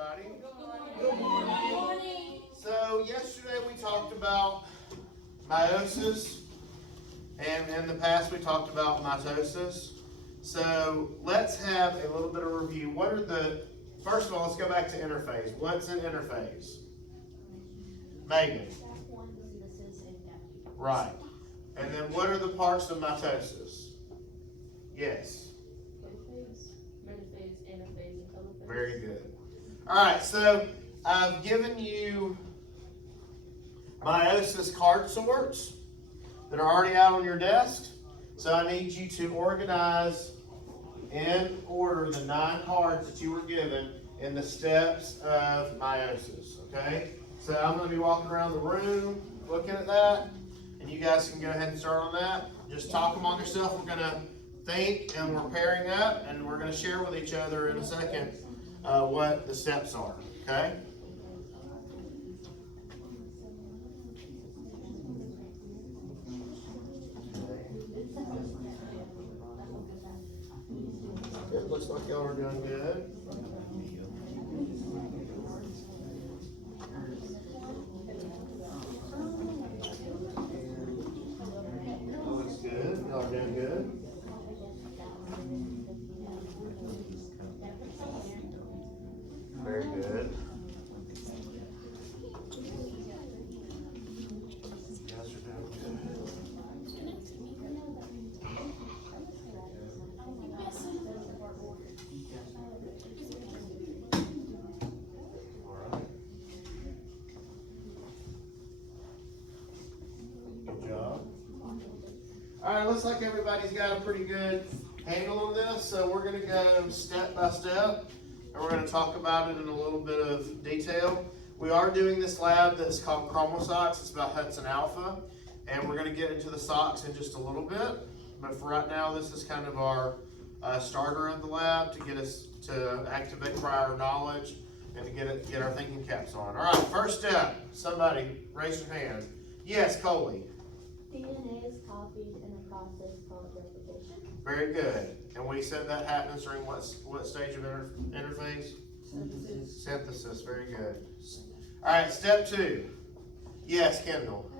everybody. Good morning. So yesterday we talked about meiosis, and in the past we talked about mitosis. So let's have a little bit of review. First of all, let's go back to interphase. What's an interphase? Megan. Right. And then what are the parts of mitosis? Yes. Metaphase, anaphase, and telophase. Very good. All right, so I've given you meiosis card sorts that are already out on your desk. So I need you to organize in order the 9 cards that you were given in the steps of meiosis, okay? So I'm going to be walking around the room looking at that, and you guys can go ahead and start on that. Just talk among yourself. We're going to think, and we're pairing up, and we're going to share with each other in a second what the steps are, okay? It looks like y'all are doing good. Looks good. Y'all are doing good. Very good. You guys are doing good. Alright. Good job. Alright, looks like everybody's got a pretty good handle on this, so we're going to go step by step, and we're going to talk about it in a little bit of detail. We are doing this lab that's called Chromosox. It's about Hudson Alpha, and we're going to get into the SOX in just a little bit, but for right now, this is kind of our starter of the lab to get us to activate prior knowledge and to get our thinking caps on. All right, first step. Somebody raise your hand. Yes, Coley. DNA is copied in a process called replication. Very good. And we said that happens during what stage of interphase? Synthesis. Synthesis. Very good. All right, step 2. Yes, Kendall.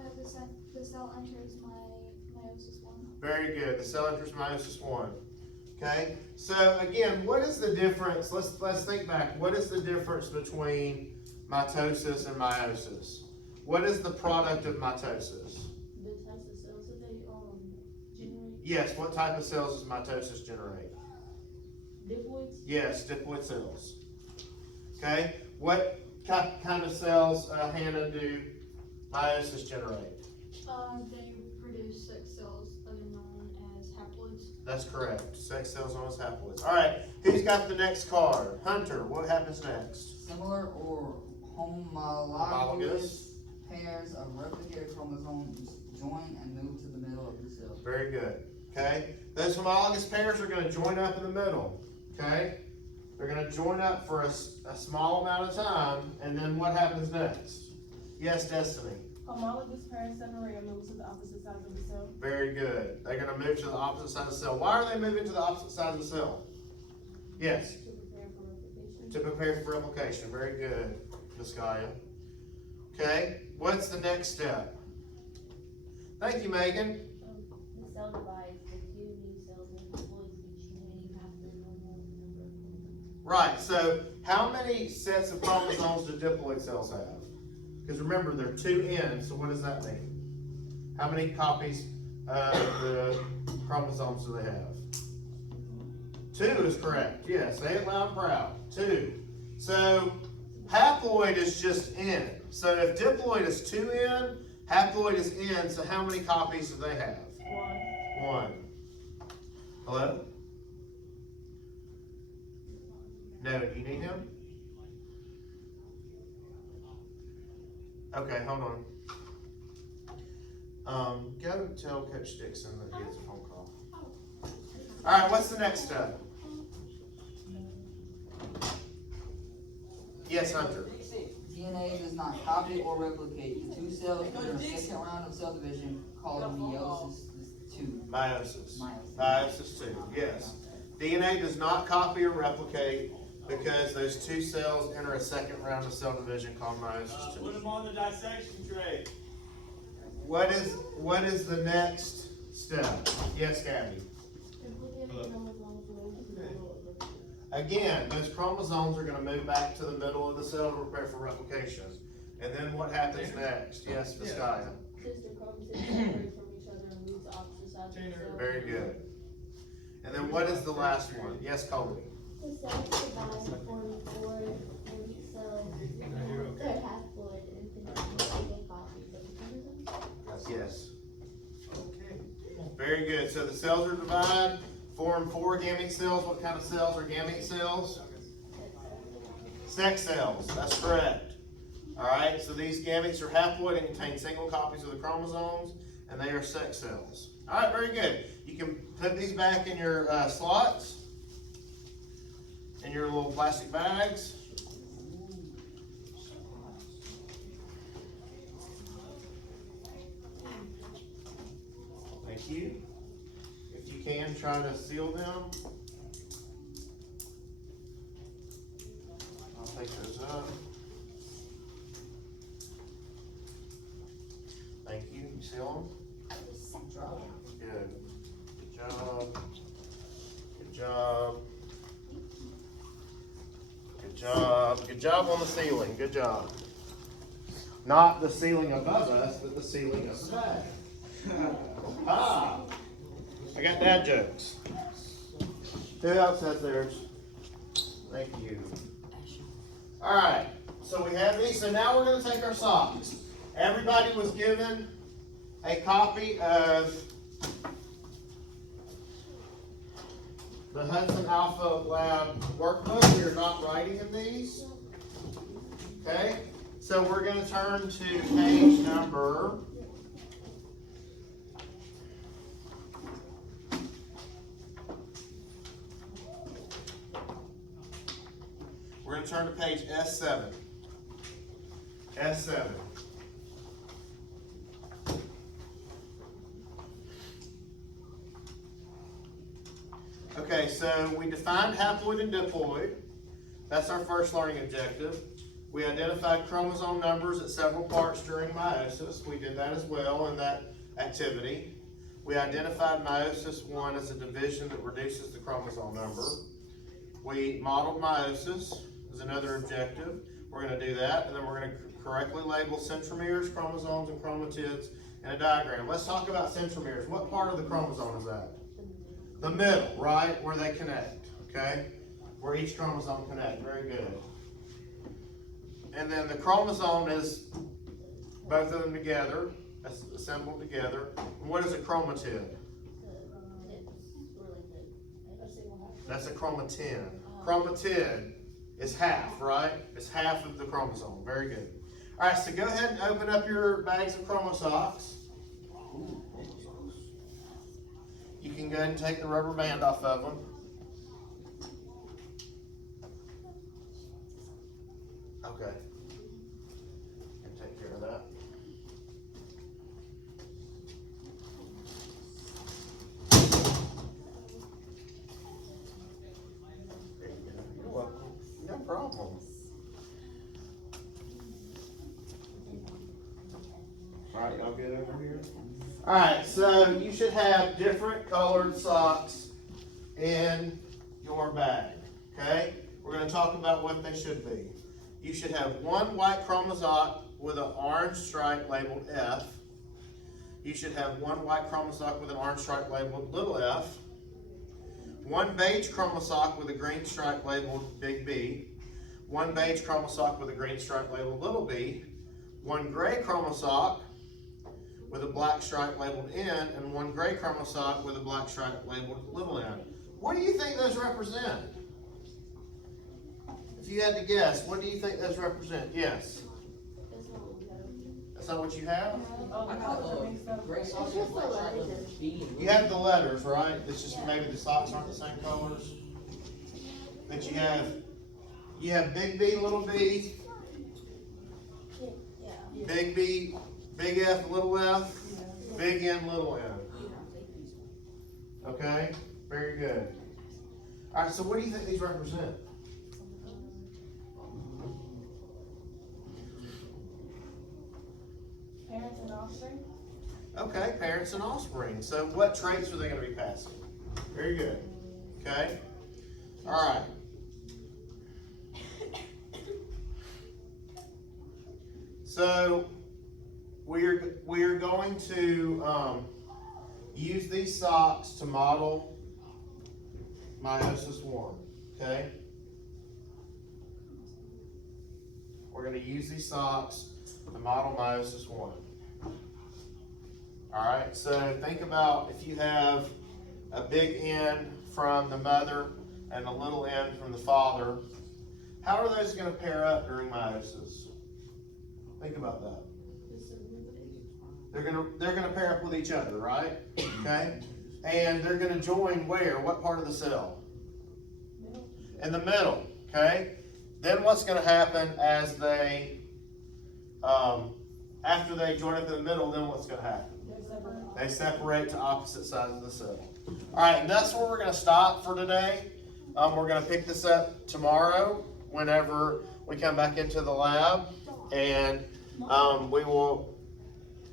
The cell enters meiosis 1. Very good. The cell enters meiosis 1. Okay. So again, what is the difference? Let's think back. What is the difference between mitosis and meiosis? What is the product of mitosis? The types of cells that they generate. Yes. What type of cells does mitosis generate? Diploids. Yes, diploid cells. Okay. What kind of cells, Hannah, do meiosis generate? They produce sex cells that are known as haploids. That's correct. Sex cells known as haploids. All right. Who's got the next card? Hunter. What happens next? Similar or homologous pairs of replicated chromosomes join and move to the middle of the cell. Very good. Okay. Those homologous pairs are going to join up in the middle. Okay. They're going to join up for a small amount of time, and then what happens next? Yes, Destiny. Homologous pairs separate and move to the opposite sides of the cell. Very good. They're going to move to the opposite side of the cell. Why are they moving to the opposite side of the cell? Yes. To prepare for replication. To prepare for replication. Very good, Miss Gaia. Okay. What's the next step? Thank you, Megan. The cell divides with 2 new cells and diploids each containing half the normal number of chromosomes. Right. So how many sets of chromosomes do diploid cells have? Because remember, they're 2 ends, so what does that mean? How many copies of the chromosomes do they have? 2 is correct. Yes, say it loud and proud. 2. So haploid is just N. So if diploid is 2N, haploid is N, so how many copies do they have? 1. Hello? No, do you need him? Okay, hold on. Go tell Coach Dixon that he has a phone call. All right, what's the next step? Yes, Hunter. DNA does not copy or replicate. The 2 cells enter a second round of cell division called meiosis 2. Meiosis. Meiosis 2, yes. DNA does not copy or replicate. because those two cells enter a second round of cell division called meiosis Put II. them on the dissection tray. What is the next step? Yes, Gabby? Implicated chromosomes move to the middle of the. Again, those chromosomes are gonna move back to the middle of the cell to prepare for replication. And then what happens next? Yes, Viscaya? Sister chromosomes separate from each other and move to opposite sides of the cell. Very good. And then what is the last one? Yes, Colby? The cells divide, forming four complete cells. They're haploid and contain single copies of the chromosome. Yes. Very good. So the cells are divided, form four gamete cells. What kind of cells are gamete cells? Sex cells. That's correct. All right. So these gametes are haploid and contain single copies of the chromosomes, and they are sex cells. All right. Very good. You can put these back in your slots, in your little plastic bags. Thank you. If you can, try to seal them. I'll take those up. Thank you. You seal them? Good. Good job. Good job. Good job. Good job on the ceiling. Good job. Not the ceiling above us, but the ceiling of the bag. Ah, I got dad jokes. Who else has theirs? Thank you. All right, so we have these. So now we're going to take our socks. Everybody was given a copy of the Hudson Alpha Lab workbook. We are not writing in these. Okay, so we're going to turn to page number . We're going to turn to page S7. S7. Okay, so we defined haploid and diploid. That's our first learning objective. We identified chromosome numbers at several parts during meiosis. We did that as well in that activity. We identified meiosis I as a division that reduces the chromosome number. We modeled meiosis as another objective. We're going to do that, and then we're going to correctly label centromeres, chromosomes, and chromatids in a diagram. Let's talk about centromeres. What part of the chromosome is that? The middle, right? Where they connect, okay? Where each chromosome connects. Very good. And then the chromosome is both of them together, assembled together. And what is a chromatid? That's a chromatin. Chromatid is half, right? It's half of the chromosome. Very good. All right, so go ahead and open up your bags of chromosocks. You can go ahead and take the rubber band off of them. Okay. Can take care of that. There you go. You're welcome. No problem. All right, y'all good over here? All right, so you should have different colored socks in your bag, okay? We're going to talk about what they should be. You should have one white chromosome with an orange stripe labeled F. You should have one white chromosome with an orange stripe labeled little f. One beige chromosome with a green stripe labeled big B. One beige chromosome with a green stripe labeled little b. One gray chromosome with a black stripe labeled N, and one gray chromosome with a black stripe labeled little n. What do you think those represent? If you had to guess, what do you think those represent? Yes. That's not what you have? I got gray socks and black stripe with B. You have the letters, right? It's just maybe the socks aren't the same colors. But you have big B, little b, big B, big F, little f, big N, little n. Okay? Very good. All right, so what do you think these represent? Parents and offspring. Okay, parents and offspring. So what traits are they gonna be passing? Very good. Okay? Alright. So we are going to use these socks to model meiosis 1. Okay? We're going to use these socks to model meiosis 1. Alright, so think about if you have a big end from the mother and a little end from the father, how are those going to pair up during meiosis? Think about that. They're gonna pair up with each other, right? Okay? And they're gonna join where? What part of the cell? In the middle, okay? Then what's gonna happen as they, after they join up in the middle, then what's gonna happen? They separate to opposite sides of the cell. Alright, and that's where we're gonna stop for today. We're gonna pick this up tomorrow whenever we come back into the lab, and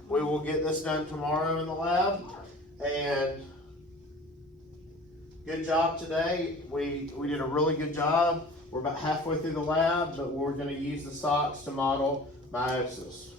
we will get this done tomorrow in the lab. And good job today. We did a really good job. We're about halfway through the lab, but we're going to use the socks to model meiosis.